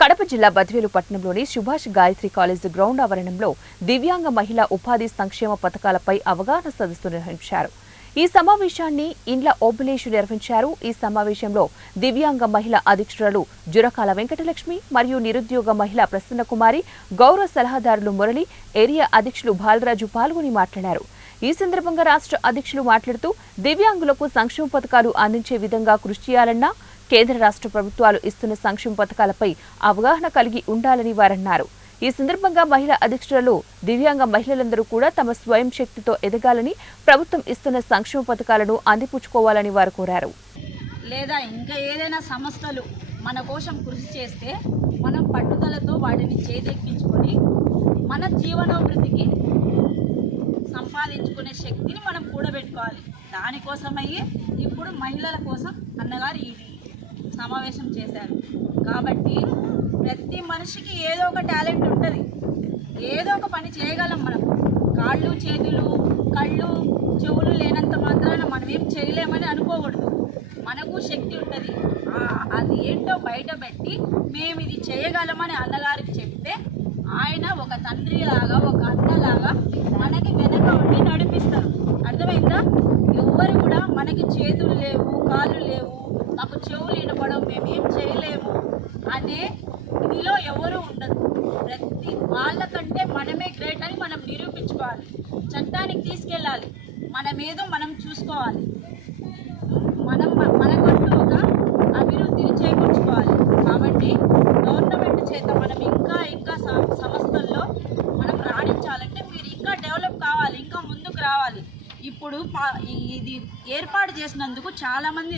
కడప జిల్లా బద్వేలు పట్టణంలోని Subhash Gayatri college ground ఆవరణంలో దివ్యాంగ మహిళా ఉపాధి సంక్షేమ పథకాలపై అవగాహన సదస్సు నిర్వహించారు. ఈ సమావేశాన్ని ఇండ్ల ఓబులేషు నిర్వహించారు. ఈ సమావేశంలో దివ్యాంగ మహిళా అధ్యక్షురాలు జురకాల వెంకటలక్ష్మి మరియు నిరుద్యోగ మహిళా ప్రసన్నకుమారి, గౌరవ సలహాదారులు మురళి, ఏరియా అధ్యక్షులు బాలరాజు పాల్గొని మాట్లాడారు. ఈ సందర్భంగా రాష్ట్ర అధ్యక్షులు మాట్లాడుతూ దివ్యాంగులకు సంక్షేమ పథకాలు అందించే విధంగా కృషి చేయాలన్నా కేంద్ర రాష్ట్ర ప్రభుత్వాలు ఇస్తున్న సంక్షేమ పథకాలపై అవగాహన కలిగి ఉండాలని వారన్నారు. ఈ సందర్భంగా మహిళా అధ్యక్షురాలు దివ్యాంగ మహిళలందరూ కూడా తమ స్వయం శక్తితో ఎదగాలని, ప్రభుత్వం ఇస్తున్న సంక్షేమ పథకాలను అందిపుచ్చుకోవాలని వారు కోరారు. లేదా ఇంకా ఏదైనా సంస్థలు మన కోసం కృషి చేస్తే మనం పట్టుదలతో వాటిని చేదెక్కించుకొని మన జీవనోభివృద్ధికి సంపాదించుకునే శక్తిని మనం కూడబెట్టుకోవాలి. దానికోసమయ్యే ఇప్పుడు మహిళల కోసం అన్నగారు ఈ సమావేశం చేశారు. కాబట్టి ప్రతి మనిషికి ఏదో ఒక టాలెంట్ ఉంటుంది, ఏదో ఒక పని చేయగలం. మనం కాళ్ళు, చేతులు, కళ్ళు, చెవులు లేనంత మాత్రాన మనం ఏం చేయలేమని అనుకోకూడదు. మనకు శక్తి ఉంటుంది. అది ఏంటో బయట పెట్టి మేము ఇది చేయగలమని అన్నగారికి చెప్తే ఆయన ఒక తండ్రిలాగా, ఒక అన్నలాగా మనకి వెనక ఉండి నడిపిస్తారు. అర్థమైందా? ఎవ్వరు కూడా మనకి చేతులు లేవు, కాళ్ళు లేవు, మాకు చెవులు వినపడం, మేమేం చేయలేము అనే ఇదిలో ఎవరు ఉండదు. ప్రతి వాళ్ళకంటే మనమే గ్రేట్ అని మనం నిరూపించుకోవాలి. చట్టానికి తీసుకెళ్ళాలి. మనమేదో మనం చూసుకోవాలి. మనకంటూ ఒక అభివృద్ధిని చేకూర్చుకోవాలి. కాబట్టి గవర్నమెంట్ చేత మనం ఇంకా సంస్థల్లో మనం రాణించాలంటే మీరు ఇంకా డెవలప్ కావాలి, ఇంకా ముందుకు రావాలి. ఇప్పుడు ఇది ఏర్పాటు చేసినందుకు చాలామంది